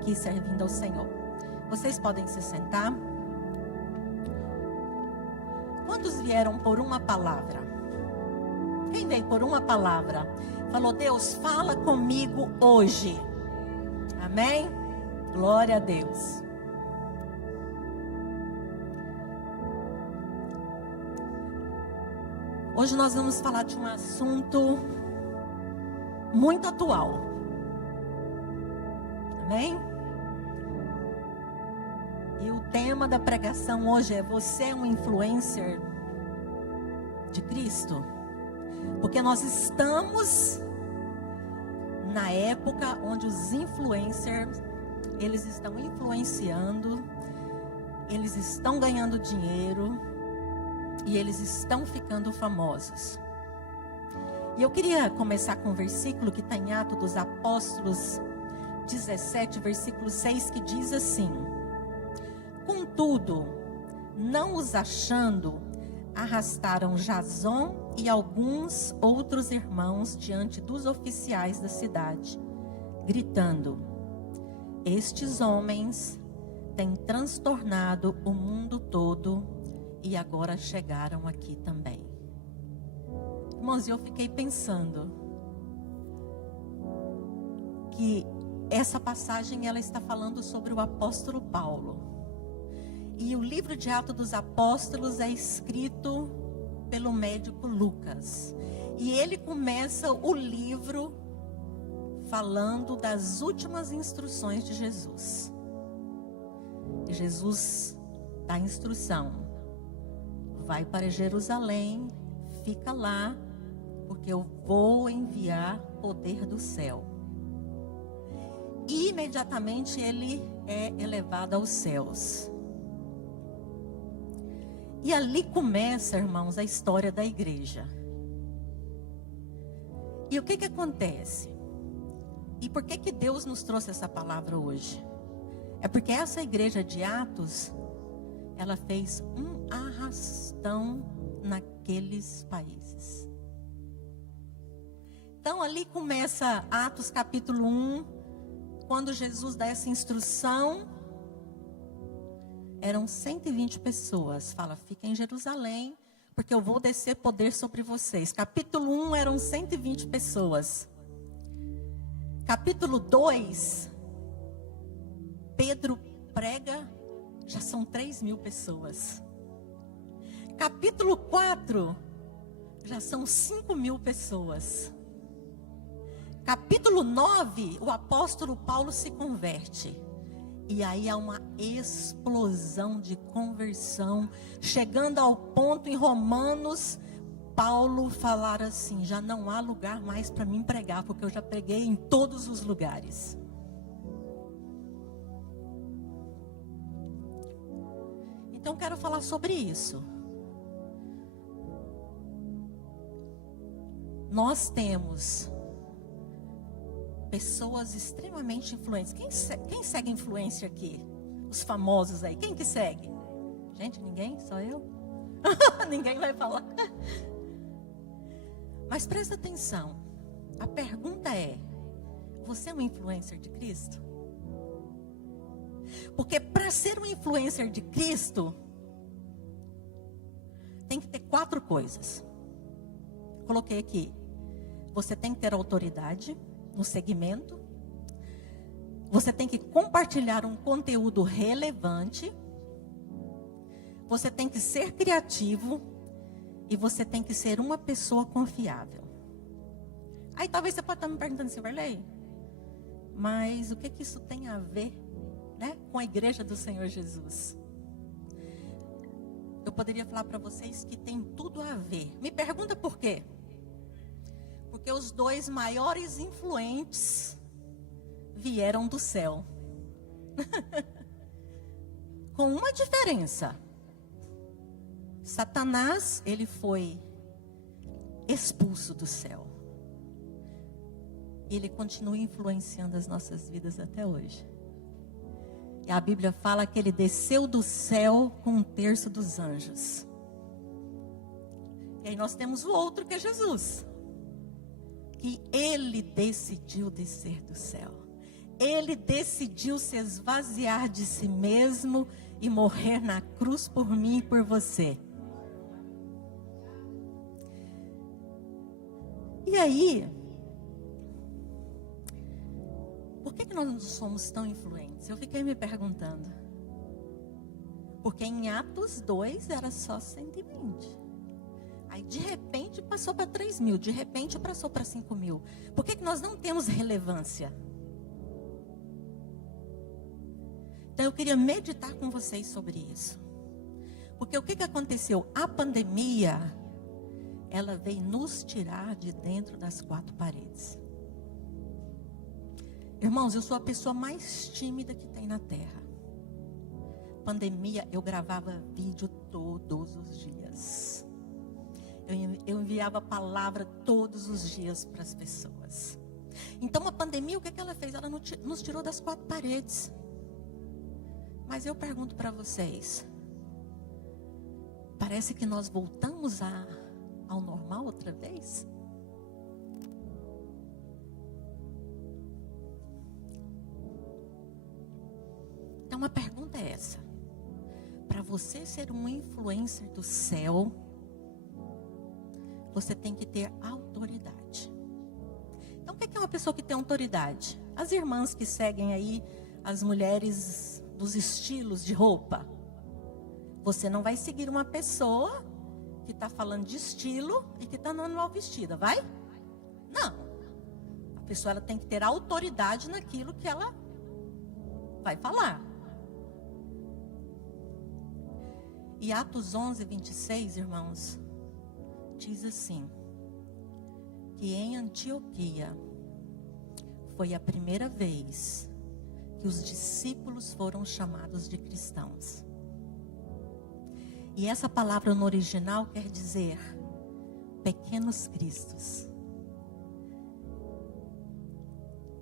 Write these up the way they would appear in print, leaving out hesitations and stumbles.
aqui servindo ao Senhor. Vocês podem se sentar. Quantos vieram por uma palavra? Quem veio por uma palavra? Falou: Deus, fala comigo hoje. Amém? Glória a Deus. Hoje nós vamos falar de um assunto muito atual. Amém? E o tema da pregação hoje é: você é um influencer de Cristo? Porque nós estamos na época onde os influencers, eles estão influenciando, eles estão ganhando dinheiro e eles estão ficando famosos. E eu queria começar com um versículo que está em Atos dos Apóstolos 17, versículo 6, que diz assim: contudo, não os achando, arrastaram Jason e alguns outros irmãos diante dos oficiais da cidade, gritando: estes homens têm transtornado o mundo todo e agora chegaram aqui também. Irmãos, eu fiquei pensando que essa passagem ela está falando sobre o apóstolo Paulo. E o livro de Atos dos Apóstolos é escrito pelo médico Lucas. E ele começa o livro falando das últimas instruções de Jesus. E Jesus dá a instrução: vai para Jerusalém, fica lá, porque eu vou enviar poder do céu. E imediatamente ele é elevado aos céus. E ali começa, irmãos, a história da igreja. E o que acontece? E por que Deus nos trouxe essa palavra hoje? É porque essa igreja de Atos, ela fez um arrastão naqueles países. Então ali começa Atos capítulo 1, quando Jesus dá essa instrução. Eram 120 pessoas. Fala: fica em Jerusalém, porque eu vou descer poder sobre vocês. Capítulo 1 eram 120 pessoas. Capítulo 2, Pedro prega, já são 3.000 pessoas. Capítulo 4, já são 5.000 pessoas. Capítulo 9, o apóstolo Paulo se converte. E aí há uma explosão de conversão, chegando ao ponto em Romanos, Paulo falar assim: já não há lugar mais para mim pregar, porque eu já preguei em todos os lugares. Então quero falar sobre isso. Nós temos pessoas extremamente influentes. Quem segue influência aqui? Os famosos aí. Quem que segue? Gente, ninguém? Só eu? Ninguém vai falar. Mas presta atenção. A pergunta é: você é um influencer de Cristo? Porque para ser um influencer de Cristo, tem que ter 4 coisas. Coloquei aqui. Você tem que ter autoridade no segmento, você tem que compartilhar um conteúdo relevante, você tem que ser criativo e você tem que ser uma pessoa confiável. Aí talvez você pode estar me perguntando assim: Varley, mas o que isso tem a ver, né, com a igreja do Senhor Jesus? Eu poderia falar para vocês que tem tudo a ver. Me pergunta por quê? Porque os 2 maiores influentes vieram do céu. Com uma diferença. Satanás, ele foi expulso do céu. E ele continua influenciando as nossas vidas até hoje. E a Bíblia fala que ele desceu do céu com 1/3 dos anjos. E aí nós temos o outro, que é Jesus. Que ele decidiu descer do céu. Ele decidiu se esvaziar de si mesmo e morrer na cruz por mim e por você. E aí, por que nós não somos tão influentes? Eu fiquei me perguntando. Porque em Atos 2 era só 120. Aí de repente passou para 3.000, de repente passou para 5.000. Por que nós não temos relevância? Então eu queria meditar com vocês sobre isso. Porque o que aconteceu? A pandemia, ela veio nos tirar de dentro das 4 paredes. Irmãos, eu sou a pessoa mais tímida que tem na terra. Pandemia, eu gravava vídeo todos os dias. Eu enviava palavra todos os dias para as pessoas. Então a pandemia, o que ela fez? Ela nos tirou das 4 paredes. Mas eu pergunto para vocês, parece que nós voltamos ao normal outra vez? Então a pergunta é essa. Para você ser um influencer do céu, você tem que ter autoridade. Então o que é uma pessoa que tem autoridade? As irmãs que seguem aí as mulheres dos estilos de roupa. Você não vai seguir uma pessoa que está falando de estilo e que está andando mal vestida, vai? Não. A pessoa ela tem que ter autoridade naquilo que ela vai falar. E Atos 11, 26, irmãos, diz assim, que em Antioquia foi a primeira vez que os discípulos foram chamados de cristãos. E essa palavra no original quer dizer pequenos cristos.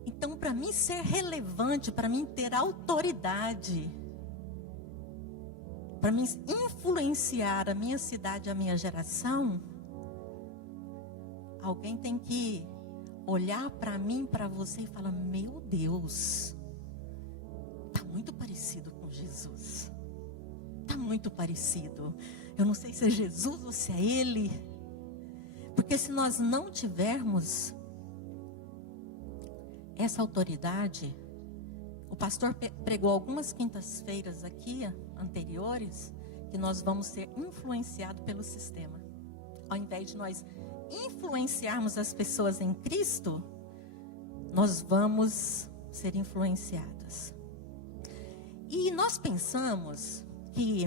Então, para mim ser relevante, para mim ter autoridade, para mim influenciar a minha cidade, a minha geração, alguém tem que olhar para mim, para você e falar, meu Deus, está muito parecido com Jesus. Está muito parecido. Eu não sei se é Jesus ou se é Ele. Porque se nós não tivermos essa autoridade, o pastor pregou algumas quintas-feiras aqui, anteriores, que nós vamos ser influenciados pelo sistema. Ao invés de nós influenciarmos as pessoas em Cristo, nós vamos ser influenciados. E nós pensamos que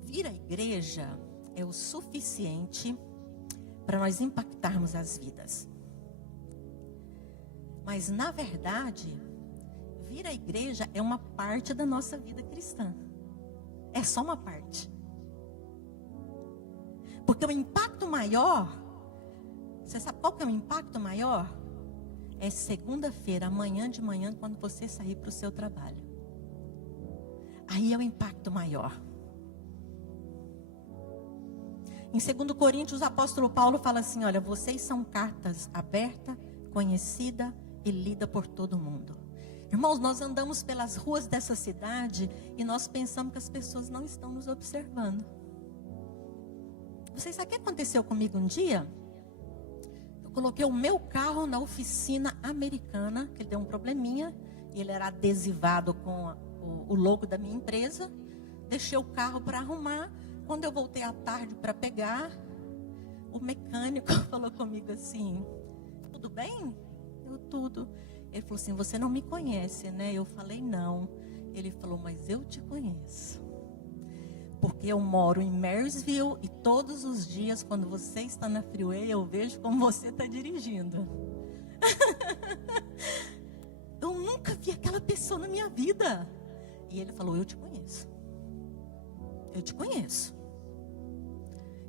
vir à igreja é o suficiente para nós impactarmos as vidas. Mas, na verdade, vir à igreja é uma parte da nossa vida cristã. É só uma parte. Porque o impacto maior, você sabe qual que é o impacto maior? É segunda-feira, amanhã de manhã, quando você sair para o seu trabalho. Aí é o impacto maior. Em 2 Coríntios, o apóstolo Paulo fala assim, olha, vocês são cartas abertas, conhecida e lida por todo mundo. Irmãos, nós andamos pelas ruas dessa cidade e nós pensamos que as pessoas não estão nos observando. Vocês sabem o que aconteceu comigo um dia? Eu coloquei o meu carro na oficina americana, que ele deu um probleminha, e ele era adesivado com o logo da minha empresa. Deixei o carro para arrumar. Quando eu voltei à tarde para pegar, o mecânico falou comigo assim, tudo bem? Eu, tudo. Ele falou assim, você não me conhece, né? Eu falei, não. Ele falou, mas eu te conheço. Porque eu moro em Marysville e todos os dias, quando você está na freeway, eu vejo como você está dirigindo. Eu nunca vi aquela pessoa na minha vida. E ele falou, eu te conheço. Eu te conheço.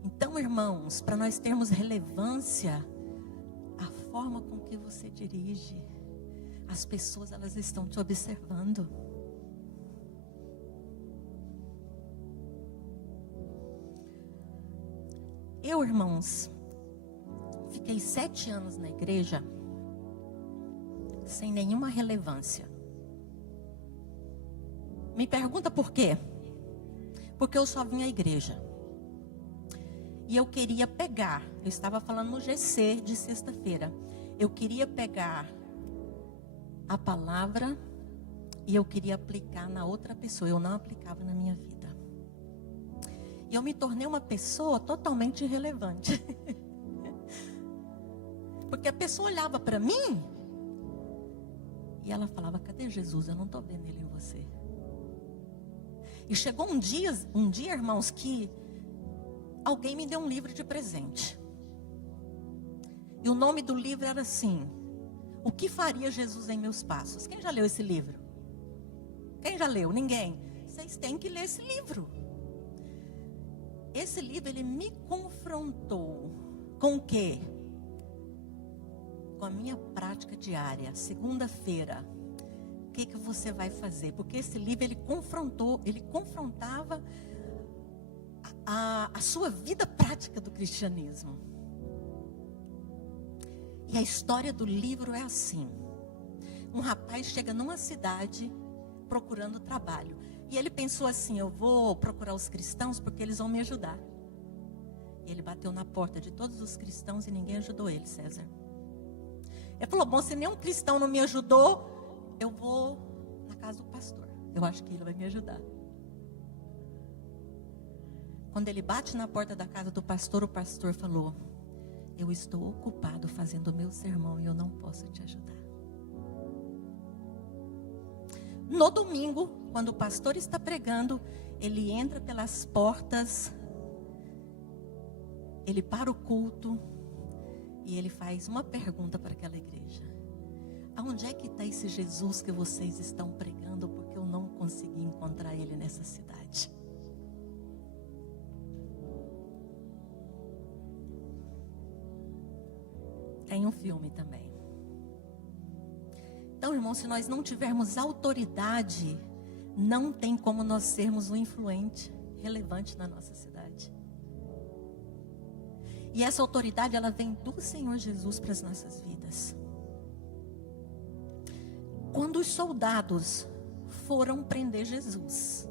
Então, irmãos, para nós termos relevância, a forma com que você dirige, as pessoas, elas estão te observando. Eu, irmãos, fiquei 7 anos na igreja sem nenhuma relevância. Me pergunta por quê? Porque eu só vim à igreja. E eu queria pegar, eu estava falando no GC de sexta-feira, eu queria pegar a palavra e eu queria aplicar na outra pessoa, eu não aplicava na minha vida. E eu me tornei uma pessoa totalmente irrelevante. Porque a pessoa olhava para mim e ela falava, cadê Jesus? Eu não estou vendo ele em você. E chegou um dia, irmãos, que alguém me deu um livro de presente. E o nome do livro era assim: O que faria Jesus em meus passos? Quem já leu esse livro? Quem já leu? Ninguém. Vocês têm que ler esse livro. Esse livro, ele me confrontou com o quê? Com a minha prática diária. Segunda-feira, o que você vai fazer? Porque esse livro, ele confrontava a sua vida prática do cristianismo. E a história do livro é assim: um rapaz chega numa cidade procurando trabalho. E ele pensou assim, eu vou procurar os cristãos porque eles vão me ajudar. E ele bateu na porta de todos os cristãos e ninguém ajudou ele, César. Ele falou, bom, se nenhum cristão não me ajudou, eu vou na casa do pastor. Eu acho que ele vai me ajudar. Quando ele bate na porta da casa do pastor, o pastor falou, eu estou ocupado fazendo o meu sermão e eu não posso te ajudar. No domingo, quando o pastor está pregando, ele entra pelas portas, ele para o culto e ele faz uma pergunta para aquela igreja. Aonde é que está esse Jesus que vocês estão pregando? Porque eu não consegui encontrar ele nessa cidade. Tem um filme também. Então, irmão, se nós não tivermos autoridade, não tem como nós sermos um influente, relevante na nossa cidade. E essa autoridade, ela vem do Senhor Jesus para as nossas vidas. Quando os soldados foram prender Jesus,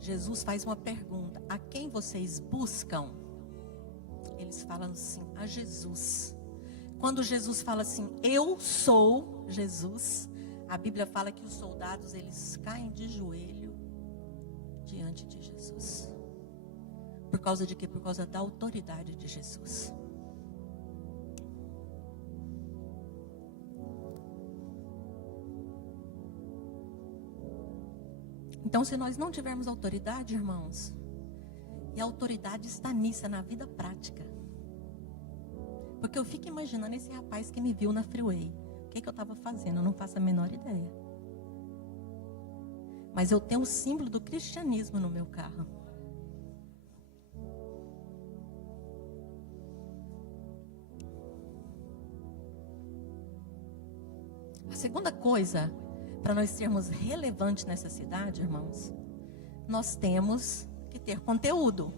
Jesus faz uma pergunta: a quem vocês buscam? Eles falam assim, a Jesus. Quando Jesus fala assim, eu sou Jesus, a Bíblia fala que os soldados, eles caem de joelho diante de Jesus. Por causa de quê? Por causa da autoridade de Jesus. Então, se nós não tivermos autoridade, irmãos, e a autoridade está nisso, na vida prática. Porque eu fico imaginando esse rapaz que me viu na freeway. O que eu estava fazendo? Eu não faço a menor ideia. Mas eu tenho o símbolo do cristianismo no meu carro. A segunda coisa, para nós sermos relevantes nessa cidade, irmãos, nós temos que ter conteúdo.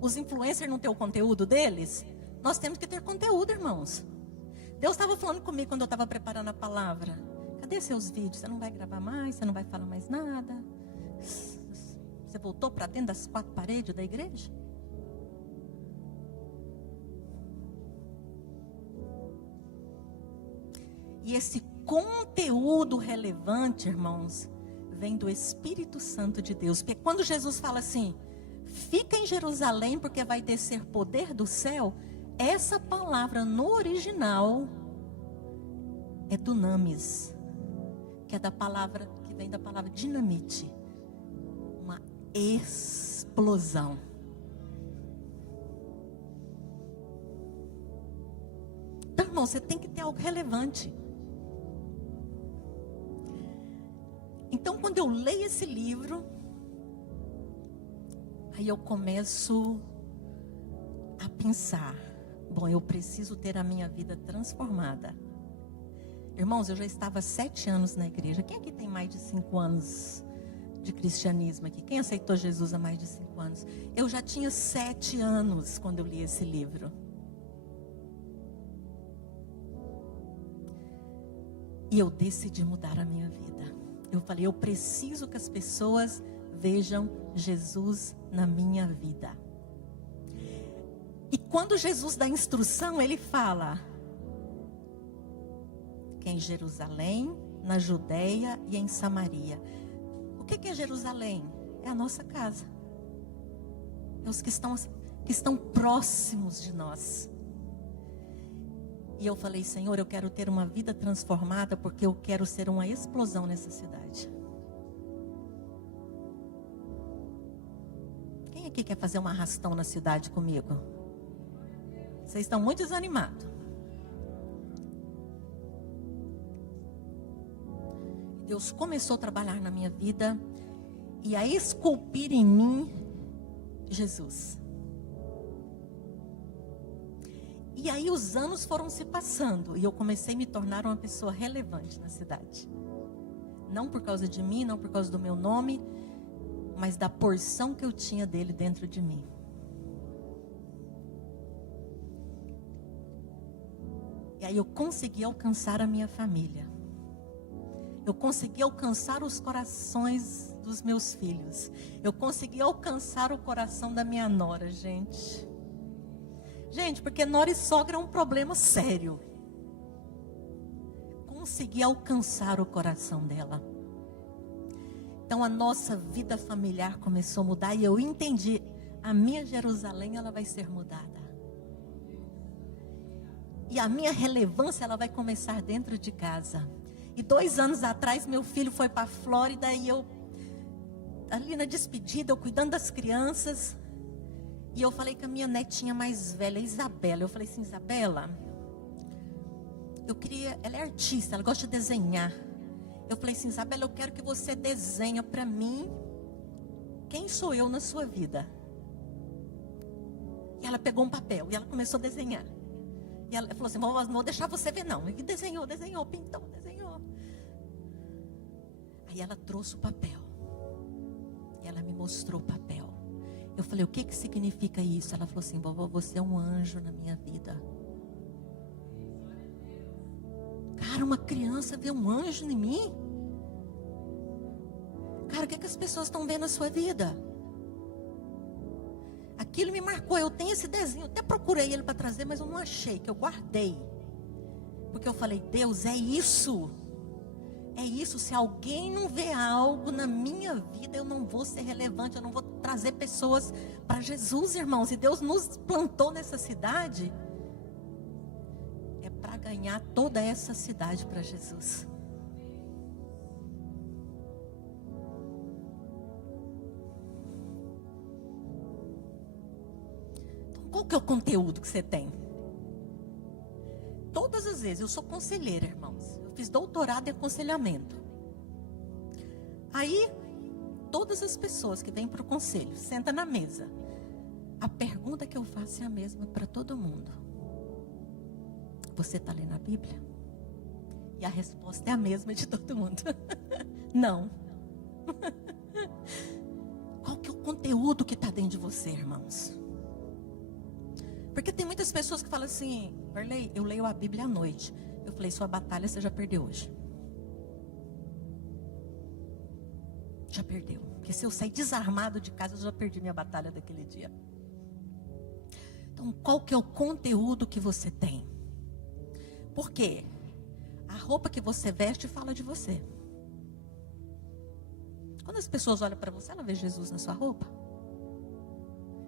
Os influencers não têm o conteúdo deles? Nós temos que ter conteúdo, irmãos. Deus estava falando comigo quando eu estava preparando a palavra. Cadê seus vídeos? Você não vai gravar mais? Você não vai falar mais nada? Você voltou para dentro das 4 paredes da igreja? E esse conteúdo relevante, irmãos, vem do Espírito Santo de Deus. Porque quando Jesus fala assim, fica em Jerusalém porque vai descer poder do céu, essa palavra no original é dunamis, que é da palavra, que vem da palavra dinamite, uma explosão. Então, irmão, você tem que ter algo relevante. Então, quando eu leio esse livro, aí eu começo a pensar, bom, eu preciso ter a minha vida transformada. Irmãos, eu já estava 7 anos na igreja. Quem aqui tem mais de 5 anos de cristianismo aqui? Quem aceitou Jesus há mais de 5 anos? Eu já tinha 7 anos quando eu li esse livro. E eu decidi mudar a minha vida. Eu falei, eu preciso que as pessoas vejam Jesus na minha vida. E quando Jesus dá instrução, ele fala que é em Jerusalém, na Judeia e em Samaria. O que é Jerusalém? É a nossa casa. É os que estão próximos de nós. E eu falei, Senhor, eu quero ter uma vida transformada, porque eu quero ser uma explosão nessa cidade. Quem aqui quer fazer um arrastão na cidade comigo? Vocês estão muito desanimados. Deus começou a trabalhar na minha vida e a esculpir em mim Jesus. E aí os anos foram se passando e eu comecei a me tornar uma pessoa relevante na cidade. Não por causa de mim, não por causa do meu nome, mas da porção que eu tinha dele dentro de mim. E aí eu consegui alcançar a minha família. Eu consegui alcançar os corações dos meus filhos. Eu consegui alcançar o coração da minha nora, gente. Gente, porque nora e sogra é um problema sério. Consegui alcançar o coração dela. Então a nossa vida familiar começou a mudar e eu entendi, a minha Jerusalém ela vai ser mudada. E a minha relevância ela vai começar dentro de casa. E 2 anos atrás meu filho foi para a Flórida e eu, ali na despedida, eu cuidando das crianças. E eu falei com a minha netinha mais velha, Isabela. Eu falei assim, Isabela, eu queria, ela é artista, ela gosta de desenhar. Eu falei assim, Isabela, eu quero que você desenhe para mim quem sou eu na sua vida. E ela pegou um papel e ela começou a desenhar. E ela falou assim, não vou deixar você ver não. E desenhou, pintou, desenhou. Aí ela trouxe o papel. E ela me mostrou o papel. Eu falei, o que significa isso? Ela falou assim, vovó, você é um anjo na minha vida. Cara, uma criança vê um anjo em mim? Cara, o que as pessoas estão vendo na sua vida? Aquilo me marcou, eu tenho esse desenho, eu até procurei ele para trazer, mas eu não achei, que eu guardei. Porque eu falei, Deus, é isso. É isso, se alguém não vê algo na minha vida, eu não vou ser relevante, eu não vou trazer pessoas para Jesus, irmãos. E Deus nos plantou nessa cidade, é para ganhar toda essa cidade para Jesus. Então, qual que é o conteúdo que você tem? Todas as vezes, eu sou conselheira, irmãos. Eu fiz doutorado em aconselhamento. Aí, todas as pessoas que vêm para o conselho, sentam na mesa. A pergunta que eu faço é a mesma para todo mundo. Você está lendo a Bíblia? E a resposta é a mesma de todo mundo. Não. Qual que é o conteúdo que está dentro de você, irmãos? Porque tem muitas pessoas que falam assim, Varley, eu leio a Bíblia à noite. Eu falei, sua batalha você já perdeu hoje. Já perdeu. Porque se eu sair desarmado de casa, eu já perdi minha batalha daquele dia. Então, qual que é o conteúdo que você tem? Por quê? A roupa que você veste fala de você. Quando as pessoas olham para você, ela vê Jesus na sua roupa.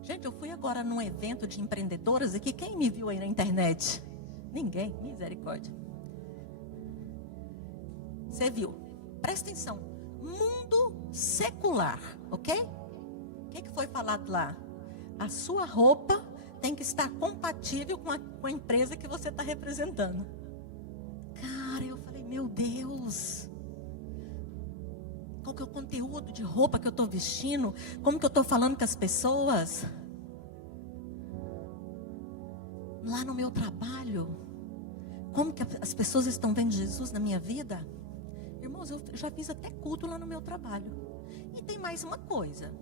Gente, eu fui agora num evento de empreendedoras aqui. Quem me viu aí na internet? Ninguém, misericórdia. Você viu? Presta atenção. Mundo secular, ok? O que foi falado lá? A sua roupa tem que estar compatível com a empresa que você está representando. Cara, eu falei, meu Deus. Qual que é o conteúdo de roupa que eu estou vestindo? Como que eu estou falando com as pessoas? Lá no meu trabalho, como que as pessoas estão vendo Jesus na minha vida? Irmãos, eu já fiz até culto lá no meu trabalho. E tem mais uma coisa.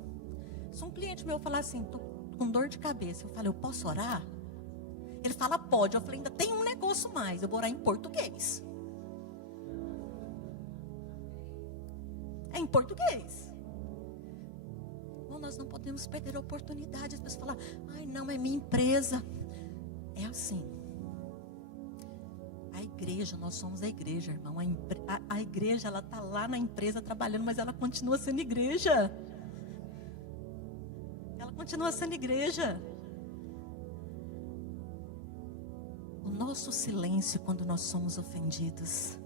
Se um cliente meu falar assim, estou com dor de cabeça, eu falo, eu posso orar? Ele fala, pode. Eu falei, ainda tem um negócio mais, eu vou orar em português. em português. Bom, nós não podemos perder a oportunidade. As pessoas falam, ai não, é minha empresa. É assim. A igreja, nós somos a igreja, irmão. A igreja, ela está lá na empresa trabalhando, mas ela continua sendo igreja. Ela continua sendo igreja. O nosso silêncio quando nós somos ofendidos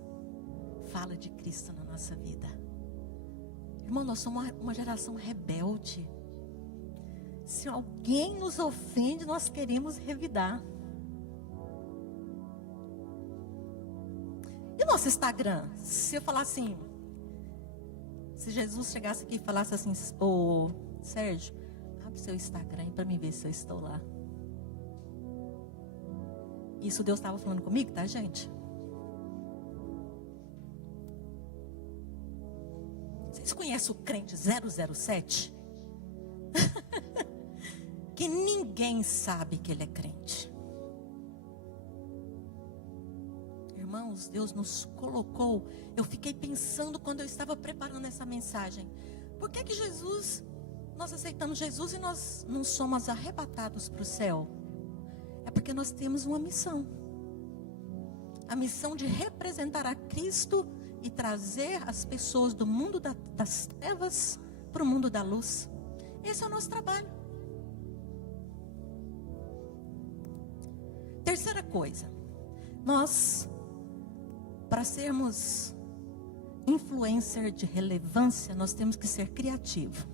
fala de Cristo na nossa vida. Irmão, nós somos uma geração rebelde. Se alguém nos ofende, nós queremos revidar. E o nosso Instagram? Se eu falar assim, se Jesus chegasse aqui e falasse assim, ô Sérgio, abre seu Instagram para mim ver se eu estou lá. Isso Deus estava falando comigo, tá, gente? Vocês conhecem o crente 007? Que ninguém sabe que ele é crente. Irmãos, Deus nos colocou. Eu fiquei pensando quando eu estava preparando essa mensagem. Por que Jesus, nós aceitamos Jesus e nós não somos arrebatados para o céu? É porque nós temos uma missão. A missão de representar a Cristo e trazer as pessoas do mundo das trevas para o mundo da luz. Esse é o nosso trabalho. Terceira coisa. Nós, para sermos influencer de relevância, nós temos que ser criativos.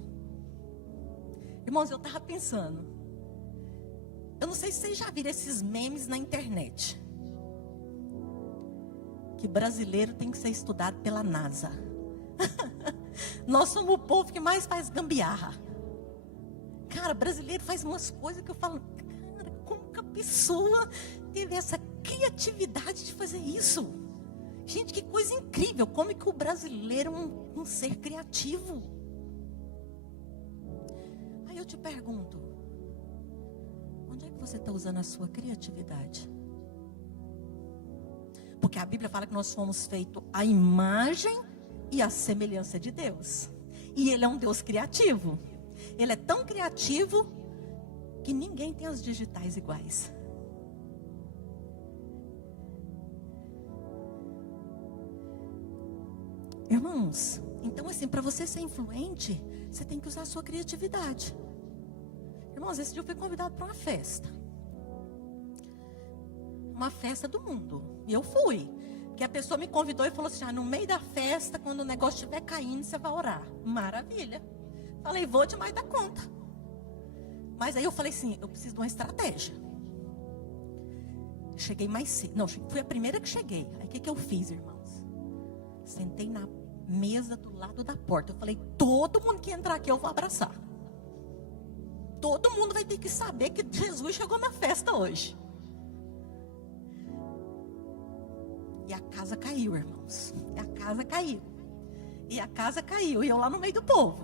Irmãos, eu estava pensando. Eu não sei se vocês já viram esses memes na internet. Que brasileiro tem que ser estudado pela NASA. Nós somos o povo que mais faz gambiarra. Cara, brasileiro faz umas coisas que eu falo, cara, como que a pessoa teve essa criatividade de fazer isso? Gente, que coisa incrível. Como é que o brasileiro é um ser criativo? Aí eu te pergunto, onde é que você está usando a sua criatividade? Porque a Bíblia fala que nós fomos feitos à imagem e à semelhança de Deus. E Ele é um Deus criativo. Ele é tão criativo que ninguém tem as digitais iguais. Irmãos, então assim, para você ser influente, você tem que usar a sua criatividade. Irmãos, esse dia eu fui convidado para uma festa. Uma festa do mundo. E eu fui. Que a pessoa me convidou e falou assim, no meio da festa, quando o negócio estiver caindo, você vai orar. Maravilha. Falei, vou demais da conta. Mas aí eu falei assim, eu preciso de uma estratégia. Cheguei mais cedo. Não, fui a primeira que cheguei. Aí o que eu fiz, irmãos? Sentei na mesa do lado da porta. Eu falei, todo mundo que entrar aqui eu vou abraçar. Todo mundo vai ter que saber que Jesus chegou na festa hoje. E a casa caiu, irmãos. E a casa caiu. E a casa caiu. E eu lá no meio do povo.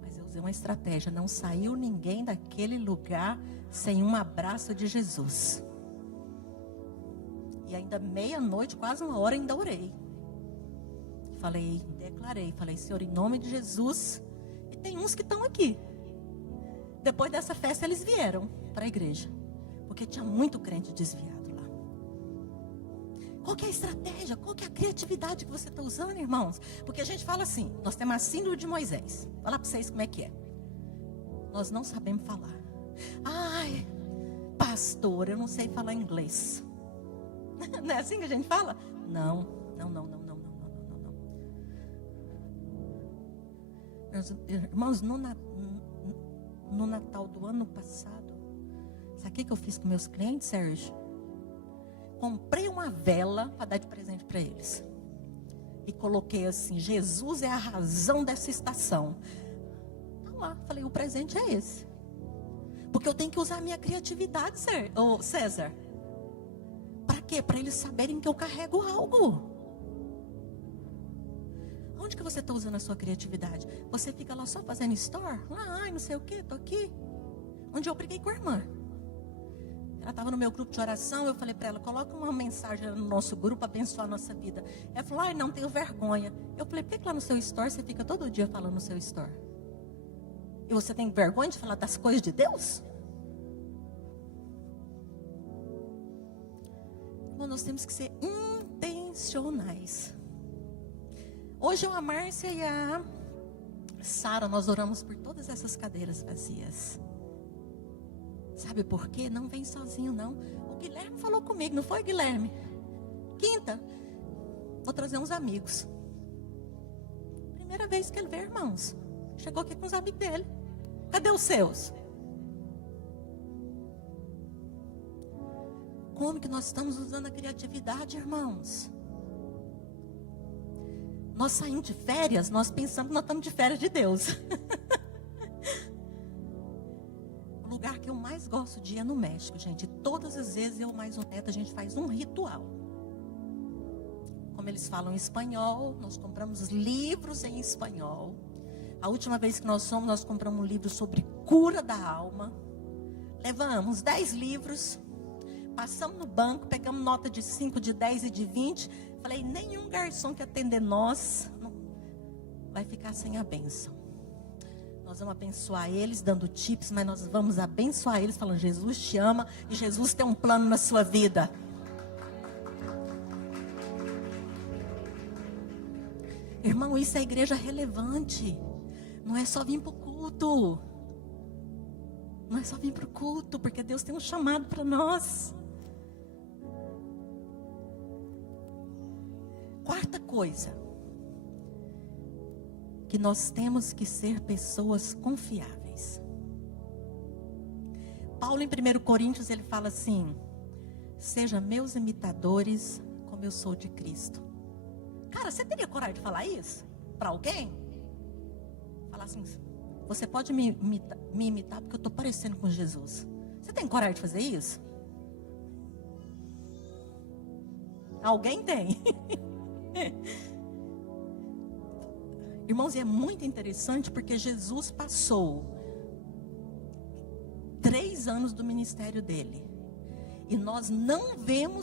Mas eu usei uma estratégia. Não saiu ninguém daquele lugar sem um abraço de Jesus. E ainda meia-noite, quase uma hora, ainda orei. Declarei. Falei, Senhor, em nome de Jesus. E tem uns que estão aqui. Depois dessa festa, eles vieram para a igreja. Porque tinha muito crente desviado. Qual que é a estratégia? Qual que é a criatividade que você está usando, irmãos? Porque a gente fala assim, nós temos a síndrome de Moisés. Vou falar para vocês como é que é. Nós não sabemos falar. Ai, pastor, eu não sei falar inglês. Não é assim que a gente fala? Não. Irmãos, no Natal do ano passado, sabe o que eu fiz com meus clientes, Sérgio? Comprei uma vela para dar de presente para eles. E coloquei assim, Jesus é a razão dessa estação. Tá lá, falei, o presente é esse. Porque eu tenho que usar a minha criatividade, César. Para quê? Para eles saberem que eu carrego algo. Onde que você está usando a sua criatividade? Você fica lá só fazendo store? Não sei o que, tô aqui. Onde eu briguei com a irmã. Ela estava no meu grupo de oração, eu falei para ela, coloca uma mensagem no nosso grupo para abençoar a nossa vida. Ela falou, ai, não tenho vergonha. Eu falei, por que lá no seu store você fica todo dia falando no seu store? E você tem vergonha de falar das coisas de Deus? Bom, nós temos que ser intencionais. Hoje eu, a Márcia e a Sara, nós oramos por todas essas cadeiras vazias. Sabe por quê? Não vem sozinho, não. O Guilherme falou comigo, não foi, Guilherme? Quinta, vou trazer uns amigos. Primeira vez que ele vê, irmãos. Chegou aqui com os amigos dele. Cadê os seus? Como que nós estamos usando a criatividade, irmãos? Nós saímos de férias, nós pensamos que nós estamos de férias de Deus. O lugar que eu mais gosto de ir é no México, gente. Todas as vezes eu mais o Neto, a gente faz um ritual. Como eles falam em espanhol, nós compramos livros em espanhol. A última vez que nós fomos, nós compramos um livro sobre cura da alma. Levamos 10 livros. Passamos no banco, pegamos nota de 5, de 10 e de 20. Falei, nenhum garçom que atender nós vai ficar sem a bênção. Nós vamos abençoar eles dando tips, mas nós vamos abençoar eles falando, Jesus te ama e Jesus tem um plano na sua vida. Irmão, isso é igreja relevante. Não é só vir para o culto. Não é só vir para o culto, porque Deus tem um chamado para nós. Quarta coisa, que nós temos que ser pessoas confiáveis. Paulo em 1 Coríntios ele fala assim, seja meus imitadores como eu sou de Cristo. Cara, você teria coragem de falar isso para alguém? Falar assim, você pode me imitar porque eu estou parecendo com Jesus. Você tem coragem de fazer isso? Alguém tem. Irmãos, e é muito interessante porque Jesus passou 3 anos do ministério dele. E nós não vemos